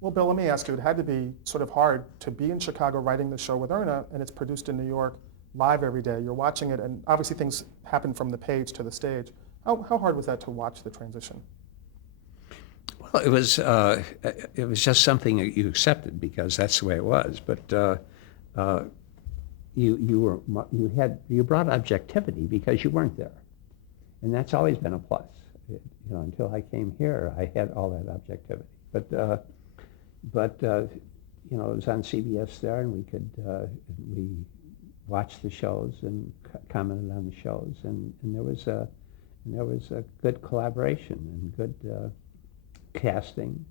Well, Bill, let me ask you, it had to be sort of hard to be in Chicago writing the show with Erna, and it's produced in New York live every day. You're watching it, and obviously things happen from the page to the stage. How hard was that to watch the transition? Well, it was just something that you accepted because that's the way it was. But uh, you brought objectivity because you weren't there, and that's always been a plus. Until I came here, I had all that objectivity. But it was on CBS there, and we watched the shows and commented on the shows, and there was a good collaboration and good casting.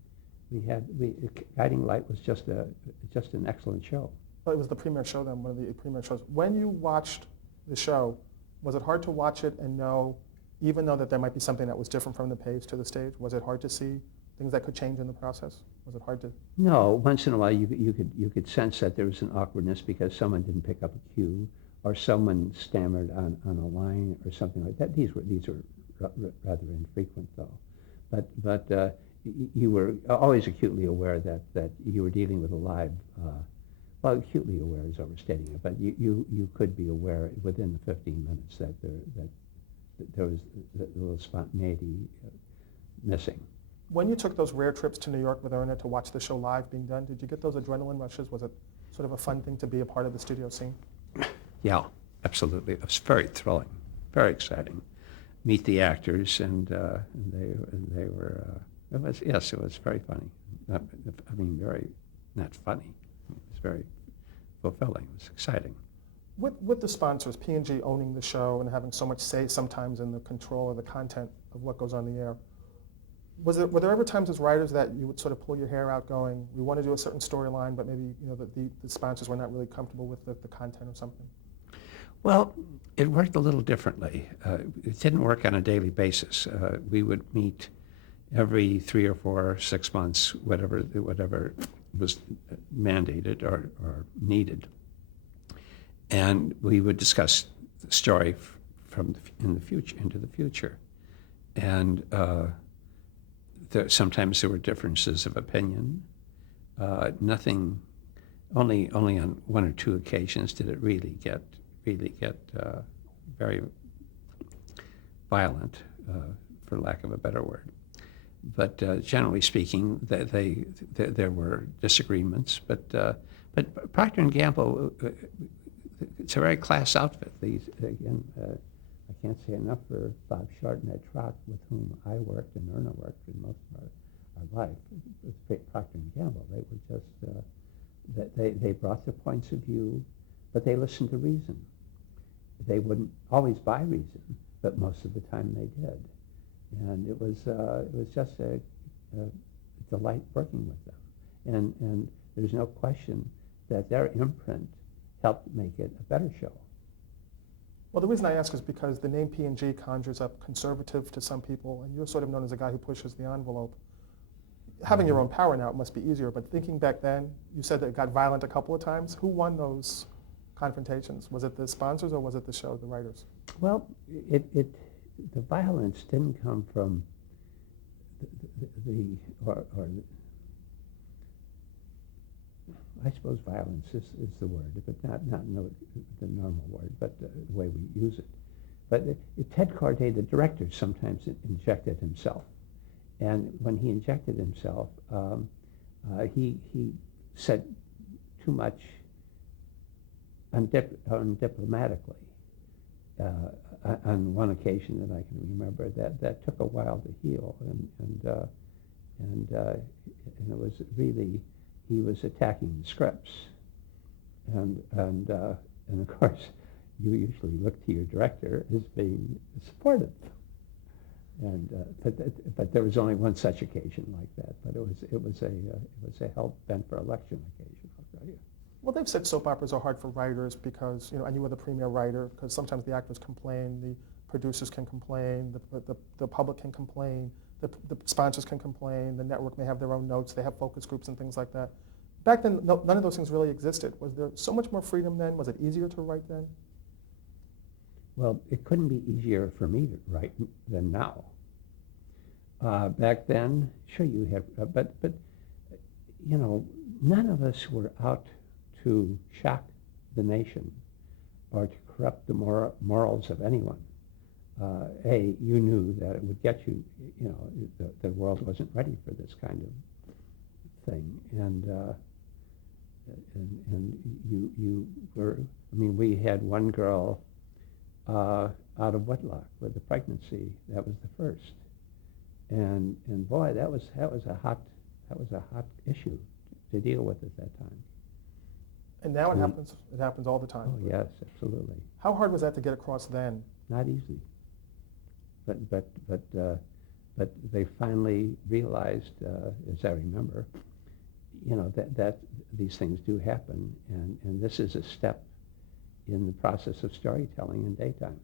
Guiding Light was just an excellent show. Well, it was the premiere show then, one of the premiere shows. When you watched the show, was it hard to watch it and know, even though that there might be something that was different from the page to the stage, was it hard to see things that could change in the process? Was it hard to? No, once in a while you could sense that there was an awkwardness because someone didn't pick up a cue, or someone stammered on a line or something like that. These were rather infrequent though, but you were always acutely aware that you were dealing with a live. Well, acutely aware is overstating it, but you could be aware within the 15 minutes that there was a little spontaneity missing. When you took those rare trips to New York with Erna to watch the show live being done, did you get those adrenaline rushes? Was it sort of a fun thing to be a part of the studio scene? Yeah, absolutely. It was very thrilling, very exciting. Meet the actors, and they were. It was very funny. I mean, very not funny. It was very fulfilling. It was exciting. With the sponsors, P&G owning the show and having so much say sometimes in the control of the content of what goes on the air, were there ever times as writers that you would sort of pull your hair out going, we want to do a certain storyline, but maybe the sponsors were not really comfortable with the content or something? Well, it worked a little differently. It didn't work on a daily basis. We would meet every 3 or 4, 6 months, whatever was mandated or needed, and we would discuss the story into the future, and sometimes there were differences of opinion. Nothing, only on 1 or 2 occasions did it really get very violent, for lack of a better word. But generally speaking, there were disagreements. But Procter and Gamble, it's a very class outfit. I can't say enough for Bob Short and Ed Trock, with whom I worked and Erna worked in most of our life. With Procter and Gamble, they were just they brought their points of view, but they listened to reason. They wouldn't always buy reason, but most of the time they did. And it was just a delight working with them. And there's no question that their imprint helped make it a better show. Well, the reason I ask is because the name P&G conjures up conservative to some people, and you're sort of known as a guy who pushes the envelope. Having your own power now, it must be easier, but thinking back then, you said that it got violent a couple of times. Who won those confrontations? Was it the sponsors or was it the show, the writers? Well, the violence didn't come from I suppose violence is the word, but not the normal word, but the way we use it. But Ted Corday, the director, sometimes injected himself. And when he injected himself, he said too much undiplomatically. On one occasion that I can remember, that took a while to heal, and it was really, he was attacking the scripts, and of course you usually look to your director as being supportive, and but there was only one such occasion like that, but it was a hell bent for election occasion, I'll tell you. Well, they've said soap operas are hard for writers because, and you were the premier writer, because sometimes the actors complain, the producers can complain, the public can complain, the sponsors can complain, the network may have their own notes, they have focus groups and things like that. Back then, none of those things really existed. Was there so much more freedom then? Was it easier to write then? Well, it couldn't be easier for me to write than now. Back then, sure you had, but you know, none of us were out to shock the nation or to corrupt the morals of anyone. You knew that it would get you, you know, the world wasn't ready for this kind of thing. And you were, I mean, we had one girl out of wedlock with a pregnancy. That was the first. And boy, that was a hot issue to deal with at that time. And now it happens all the time. Oh yes, absolutely. How hard was that to get across then? Not easy. But they finally realized, as I remember, you know, that these things do happen, and this is a step in the process of storytelling in daytime.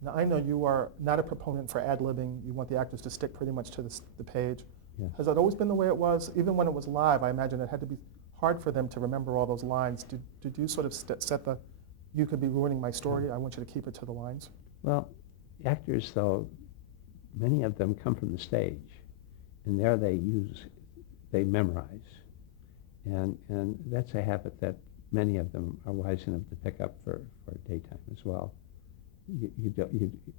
Now, I know you are not a proponent for ad-libbing. You want the actors to stick pretty much to the page. Yes. Has that always been the way it was? Even when it was live, I imagine it had to be hard for them to remember all those lines. Did you sort of set the, you could be ruining my story, I want you to keep it to the lines? Well, actors, though, many of them come from the stage, and there they memorize. And that's a habit that many of them are wise enough to pick up for daytime as well. You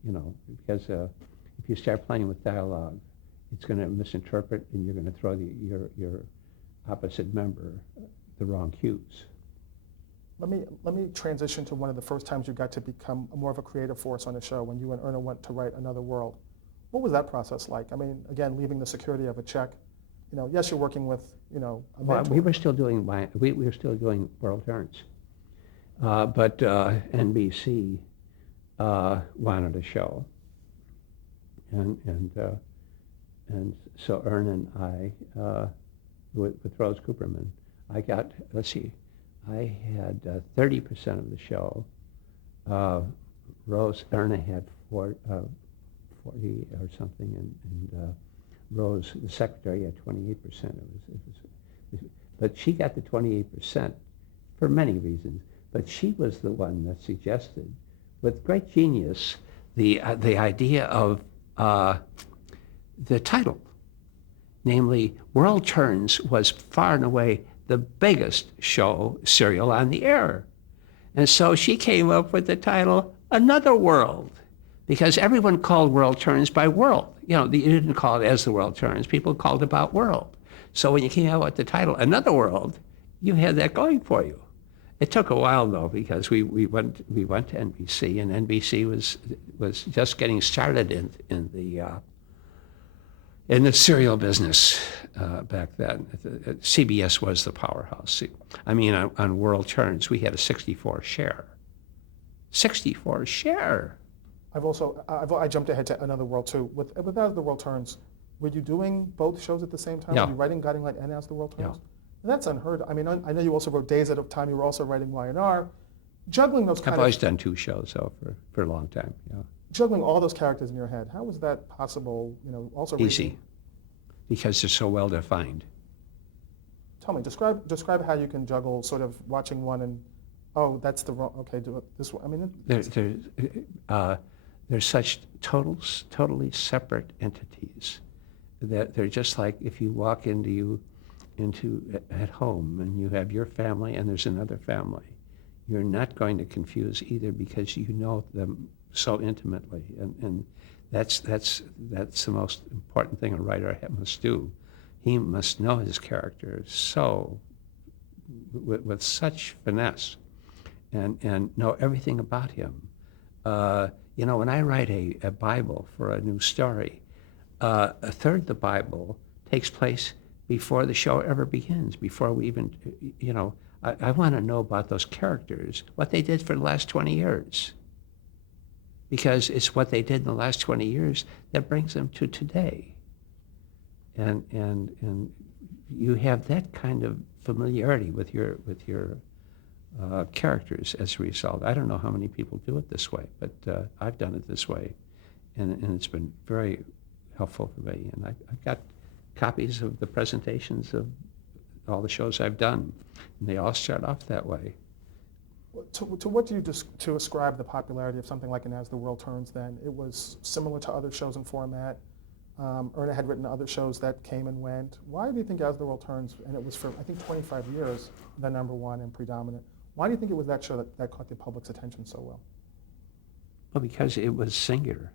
know, because if you start playing with dialogue, it's going to misinterpret, and you're going to throw your opposite member the wrong cues. Let me transition to one of the first times you got to become more of a creative force on a show, when you and Erna went to write Another World. What was that process like? I mean, again, leaving the security of a check. You know, yes, you're working with, you know, a mentor. Well, we were still doing World Turns, but NBC wanted a show, and so Erna and I, with Rose Cooperman, I got, let's see, I had 30% of the show. Erna had 40 or something, and Rose, the secretary, had 28%. But she got the 28% for many reasons. But she was the one that suggested, with great genius, the idea of the title. Namely, World Turns was far and away the biggest serial on the air. And so she came up with the title, Another World, because everyone called World Turns by World. You know, you didn't call it As the World Turns, people called it about World. So when you came out with the title, Another World, you had that going for you. It took a while, though, because we went to NBC, and NBC was just getting started in the serial business back then. CBS was the powerhouse. I mean, on World Turns, we had a 64 share. 64 share. I jumped ahead to Another World too. With As the World Turns, were you doing both shows at the same time? Yeah. Were you writing Guiding Light and As the World Turns? Yeah. And that's unheard of. I mean, I know you also wrote Days at a Time. You were also writing Y&R. Juggling those I've always done two shows, though, for a long time. Yeah. Juggling all those characters in your head. How was that possible? You know, also Easy, because they're so well defined. Tell me, describe how you can juggle sort of watching one and, oh, that's the wrong. Okay, do it this way. I mean, they're such totally separate entities that they're just like if you walk into at home and you have your family and there's another family. You're not going to confuse either because you know them so intimately, and that's the most important thing a writer must do. He must know his character so with such finesse, and know everything about him. You know, when I write a Bible for a new story, a third of the Bible takes place before the show ever begins, before we even, you know, I want to know about those characters, what they did for the last 20 years. Because it's what they did in the last 20 years that brings them to today. And you have that kind of familiarity with your characters as a result. I don't know how many people do it this way, but I've done it this way, and it's been very helpful for me. And I've got copies of the presentations of all the shows I've done, and they all start off that way. To what do you to ascribe the popularity of something like an As the World Turns then? It was similar to other shows in format. Erna had written other shows that came and went. Why do you think As the World Turns, and it was for, I think, 25 years, the #1 and predominant, why do you think it was that show that caught the public's attention so well? Well, because it was singular.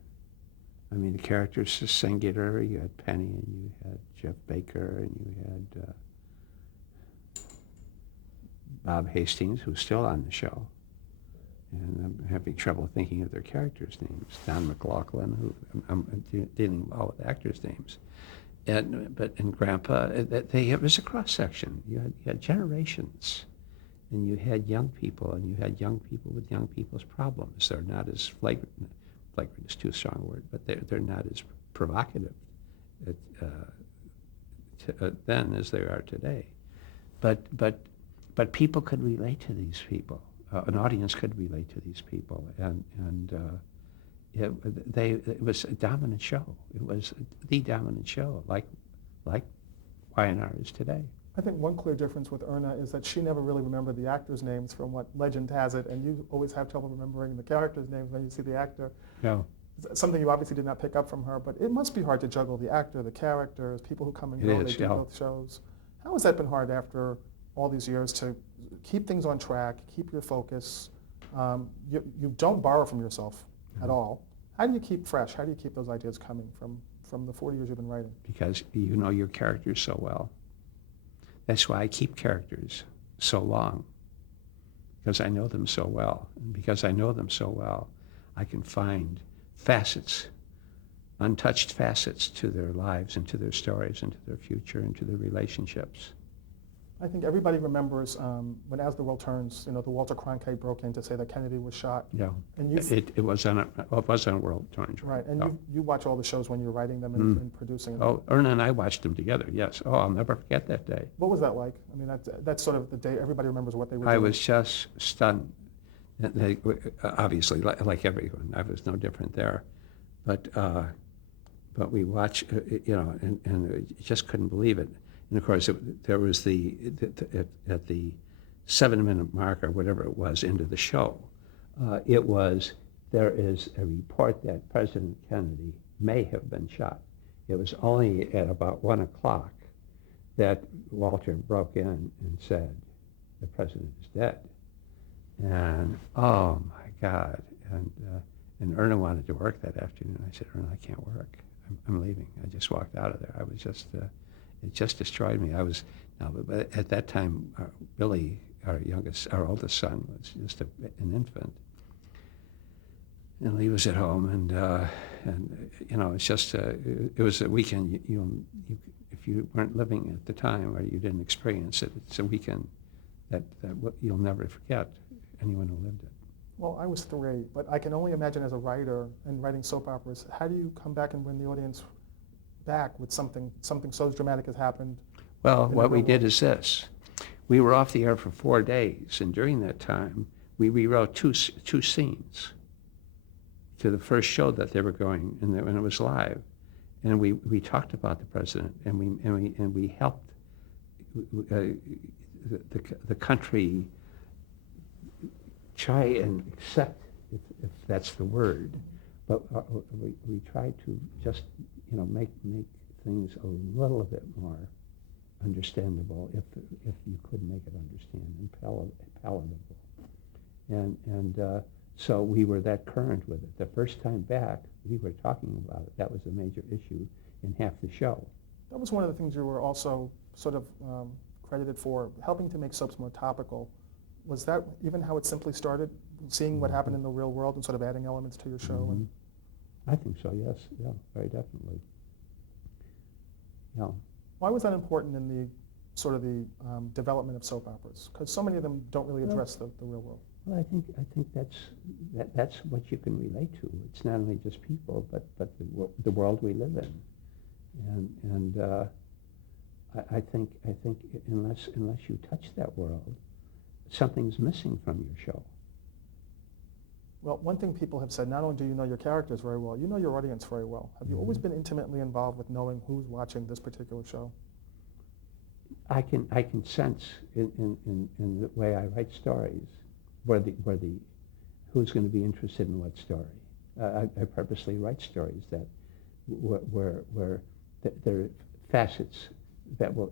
I mean, the characters are singular. You had Penny, and you had Jeff Baker, and you had Bob Hastings, who's still on the show. And I'm having trouble thinking of their characters' names. Don McLaughlin, who I'm dealing well with actors' names. And Grandpa, it was a cross-section. You had generations. And you had young people, and you had young people with young people's problems. They're not as flagrant is too strong a word, but they're not as provocative then as they are today. But people could relate to these people. An audience could relate to these people, and it was a dominant show. It was the dominant show, like Y&R is today. I think one clear difference with Erna is that she never really remembered the actors' names from what legend has it, and you always have trouble remembering the characters' names when you see the actor. No. Something you obviously did not pick up from her, but it must be hard to juggle the actor, the characters, people who come and go, they do both shows. How has that been hard after all these years to keep things on track, keep your focus? You don't borrow from yourself at all. How do you keep fresh? How do you keep those ideas coming from the 40 years you've been writing? Because you know your characters so well. That's why I keep characters so long, because I know them so well. And because I know them so well, I can find facets, untouched facets to their lives and to their stories and to their future and to their relationships. I think everybody remembers when As the World Turns, the Walter Cronkite broke in to say that Kennedy was shot. Yeah, and it was on World Turns. Right, and no. you watch all the shows when you're writing them and producing them. Oh, Erna and I watched them together, yes. Oh, I'll never forget that day. What was that like? I mean, that's sort of the day everybody remembers what they were doing. I was just stunned. They, obviously, like everyone, I was no different there. But we watched, and just couldn't believe it. And of course, there was at the 7-minute mark or whatever it was into the show, there is a report that President Kennedy may have been shot. It was only at about 1 o'clock that Walter broke in and said, the president is dead. And oh my God. And Erna wanted to work that afternoon. I said, Erna, I can't work. I'm leaving. I just walked out of there. I was just, it just destroyed me. But at that time, Billy, our oldest son, was just an infant. And he was at home, and it's just, it was a weekend, if you weren't living at the time or you didn't experience it, it's a weekend that you'll never forget, anyone who lived it. Well, I was 3, but I can only imagine as a writer and writing soap operas, how do you come back and win the audience back with something so dramatic has happened? Well, what we did is this. We were off the air for 4 days, and during that time, we rewrote two scenes to the first show that they were going, and when it was live. And we talked about the president, and we helped the country try and accept, if that's the word, but we tried to just make things a little bit more understandable, if you could make it understand and palatable, and so we were that current with it. The first time back, we were talking about it. That was a major issue in half the show. That was one of the things you were also sort of credited for, helping to make soaps more topical. Was that even how it simply started, seeing what happened in the real world and sort of adding elements to your show? Mm-hmm. And I think so, yes. Yeah, very definitely. Yeah. why was that important in the sort of the development of soap operas? Because so many of them don't really address the real world. Well, I think that's what you can relate to. It's not only just people, but the world we live in, and I think unless you touch that world, something's missing from your show. Well, one thing people have said, not only do you know your characters very well, you know your audience very well. Have you always been intimately involved with knowing who's watching this particular show? I can sense in the way I write stories who's going to be interested in what story. I purposely write stories where there are facets that will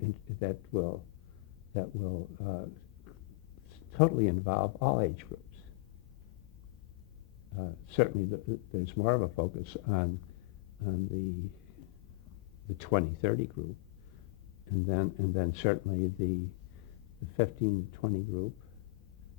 totally involve all age groups. Certainly, there's more of a focus on the 20-30 group, and then certainly the 15 to 20 group.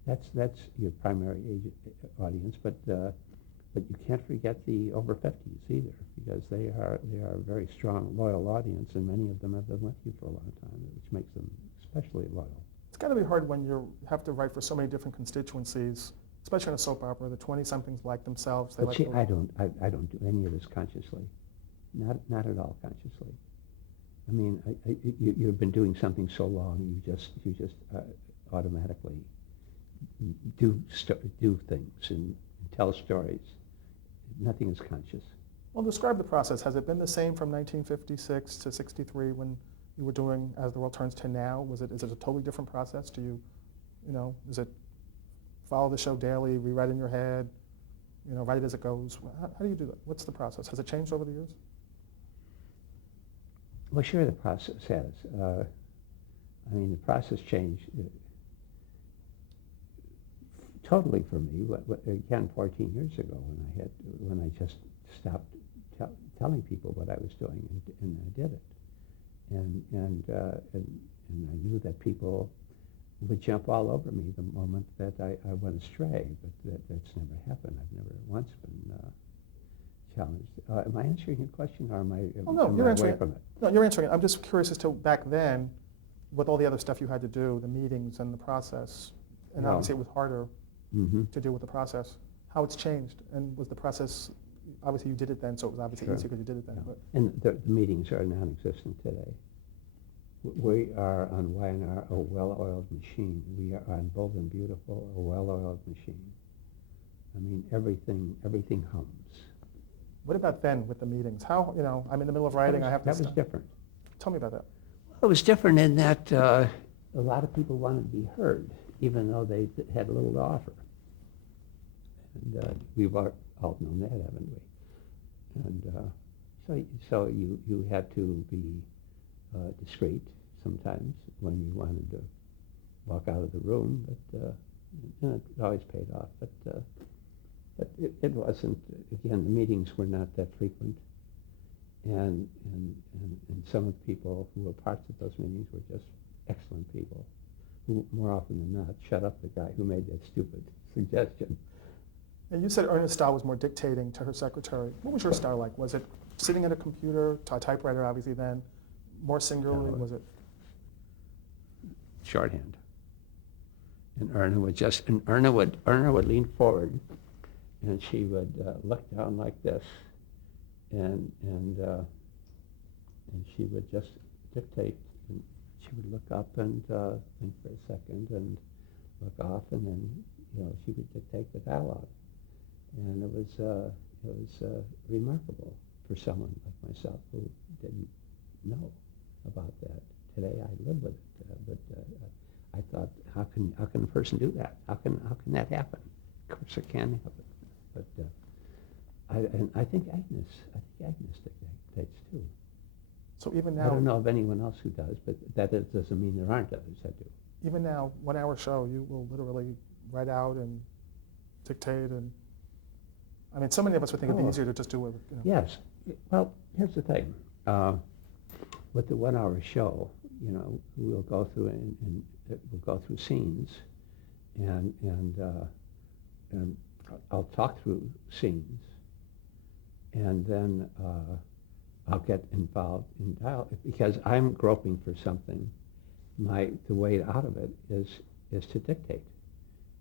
That's your primary age audience, but you can't forget the over 50s either, because they are a very strong, loyal audience, and many of them have been with you for a long time, which makes them especially loyal. It's got to be hard when you have to write for so many different constituencies, especially in a soap opera. The 20-somethings like themselves. They But like see, I don't do any of this consciously, not at all consciously. I mean, you've been doing something so long, you just automatically do things and tell stories. Nothing is conscious. Well, describe the process. Has it been the same from 1956 to 63 when you were doing As the World Turns to now? Is it a totally different process? Do you is it follow the show daily, rewrite in your head, write it as it goes? How do you do that? What's the process? Has it changed over the years? Well, sure, the process has. I mean, the process changed totally for me. Again, 14 years ago, when I just stopped telling people what I was doing, and I did it, and I knew that people would jump all over me the moment that I went astray, but that's never happened. I've never once been challenged. Am I answering your question, or am I away from it? No, you're answering it. I'm just curious as to back then, with all the other stuff you had to do, the meetings and the process, and obviously it was harder to do with the process, how it's changed, and was the process, obviously you did it then, so it was obviously easier because you did it then. No. But. And the meetings are non-existent today. We are on YNR a well-oiled machine. We are on Bold and Beautiful a well-oiled machine. I mean, everything hums. What about then with the meetings? How, I'm in the middle of writing, That was different. Tell me about that. Well, it was different in that a lot of people wanted to be heard, even though they had little to offer. And we've all known that, haven't we? And so you had to be discreet sometimes when you wanted to walk out of the room, but it always paid off. But it wasn't. Again, the meetings were not that frequent, and some of the people who were parts of those meetings were just excellent people, who more often than not shut up the guy who made that stupid suggestion. And you said Ernest's style was more dictating to her secretary. What was your style like? Was it sitting at a computer, a typewriter obviously then, more singularly? No. Was it? Shorthand. And Erna would lean forward, and she would look down like this, and she would just dictate. And she would look up and think for a second, and look off, and then she would dictate the dialogue. And it was remarkable for someone like myself who didn't know about that. Today I live with it, but I thought, how can a person do that? How can that happen? Of course it can happen, but I think Agnes dictates too. So even now, I don't know of anyone else who does, but that doesn't mean there aren't others that do. even now, 1 hour show, you will literally write out and dictate, and I mean, so many of us would think it'd be easier to just do it. Yes. Well, here's the thing. With the 1 hour show, we'll go through and we'll go through scenes, and I'll talk through scenes, and then I'll get involved in dialogue because I'm groping for something. The way out of it is to dictate,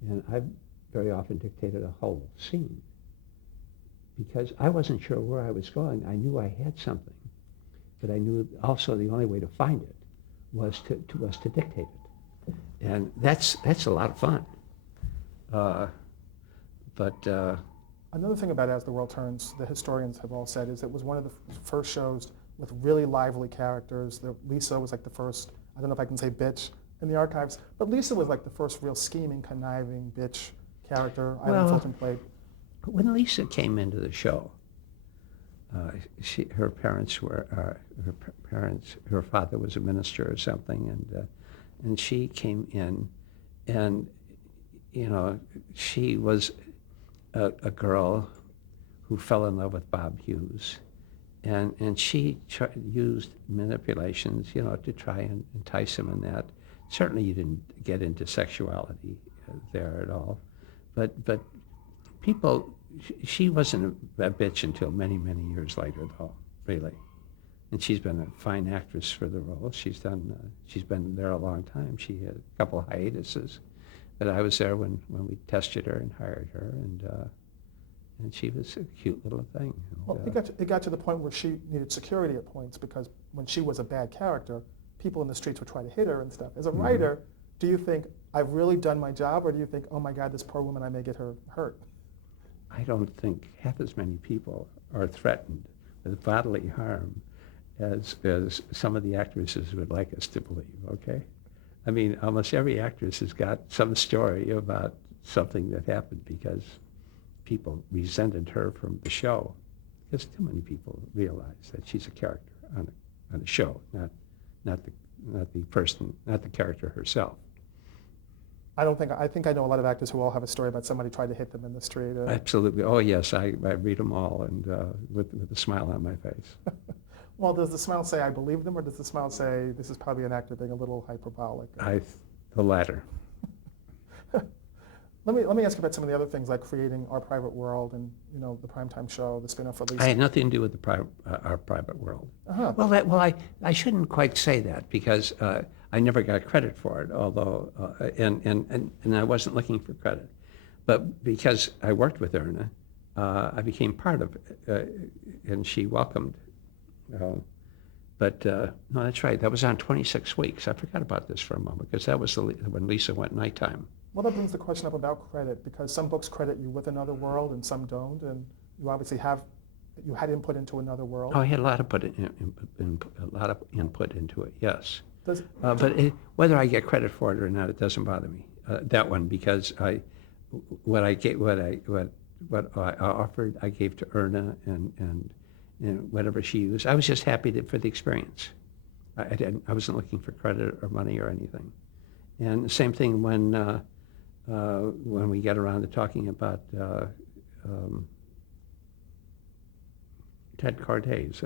and I've very often dictated a whole scene because I wasn't sure where I was going. I knew I had something, but I knew also the only way to find it was to dictate it, and that's a lot of fun. Another thing about As the World Turns, the historians have all said, is it was one of the first shows with really lively characters. Lisa was like the first, I don't know if I can say bitch in the archives, but Lisa was like the first real scheming, conniving bitch character Eileen Fulton played. When Lisa came into the show, her parents were her father was a minister or something, and she came in, and she was a girl who fell in love with Bob Hughes, and she used manipulations, to try and entice him in that. Certainly, you didn't get into sexuality there at all, but people. She wasn't a bitch until many, many years later, though, really. And she's been a fine actress for the role. She's been there a long time. She had a couple of hiatuses, but I was there when we tested her and hired her, and she was a cute little thing. Well, it got to the point where she needed security at points, because when she was a bad character, people in the streets would try to hit her and stuff. As a writer, do you think, I've really done my job, or do you think, oh my God, this poor woman, I may get her hurt? I don't think half as many people are threatened with bodily harm as some of the actresses would like us to believe, okay? I mean, almost every actress has got some story about something that happened because people resented her from the show. Because too many people realize that she's a character on a show, not the character herself. I think I know a lot of actors who all have a story about somebody tried to hit them in the street. Absolutely. Oh, yes, I read them all, and with a smile on my face. Well, does the smile say I believe them, or does the smile say this is probably an actor being a little hyperbolic? The latter. Let me ask you about some of the other things, like creating Our Private World and the primetime show, the spin-off for Lisa. I had nothing to do with Our Private World. Uh-huh. Well, I shouldn't quite say that, because I never got credit for it, although and I wasn't looking for credit, but because I worked with Erna, I became part of it, and she welcomed. But no, that's right. That was on 26 Weeks. I forgot about this for a moment, because that was when Lisa went nighttime. Well, that brings the question up about credit, because some books credit you with Another World and some don't, and you obviously you had input into Another World. Oh, I had a lot of input into it. Yes. But whether I get credit for it or not, it doesn't bother me. That one, because what I offered, I gave to Erna, and whatever she used, I was just happy for the experience. I wasn't looking for credit or money or anything. And the same thing when we get around to talking about Ted Carday's.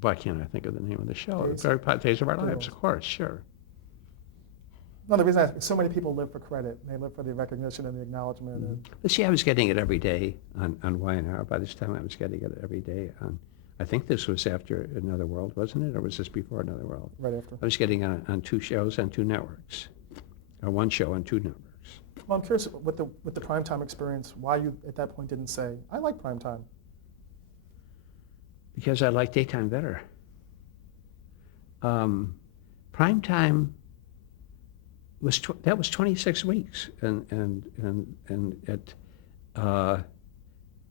Why can't I think of the name of the show? Days of Our Lives, of course, sure. No, the reason I ask is so many people live for credit. They live for the recognition and the acknowledgement. Mm-hmm. But see, I was getting it every day on Y&R. By this time, I was getting it every day on. I think this was after Another World, wasn't it? Or was this before Another World? Right after. I was getting it on 2 shows on 2 networks, or 1 show on 2 networks. Well, I'm curious, with the primetime experience, why you at that point didn't say, I like primetime. Because I like daytime better. Primetime that was 26 weeks, and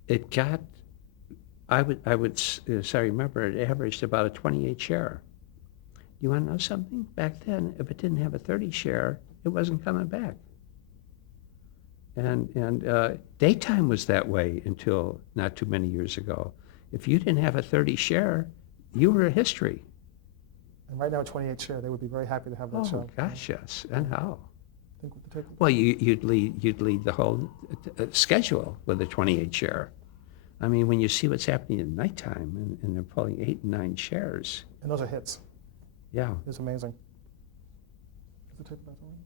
it got. I would as I remember, it averaged about a 28 share. You want to know something? Back then, if it didn't have a 30 share, it wasn't coming back. And daytime was that way until not too many years ago. If you didn't have a 30 share, you were a history. And right now, a 28 share, they would be very happy to have that show. Oh gosh, yes. And how? I think with the ticket. Well, you'd lead the whole schedule with a 28 share. I mean, when you see what's happening at nighttime, and they're pulling 8 and 9 shares. And those are hits. Yeah. It's amazing. Is the tape about something?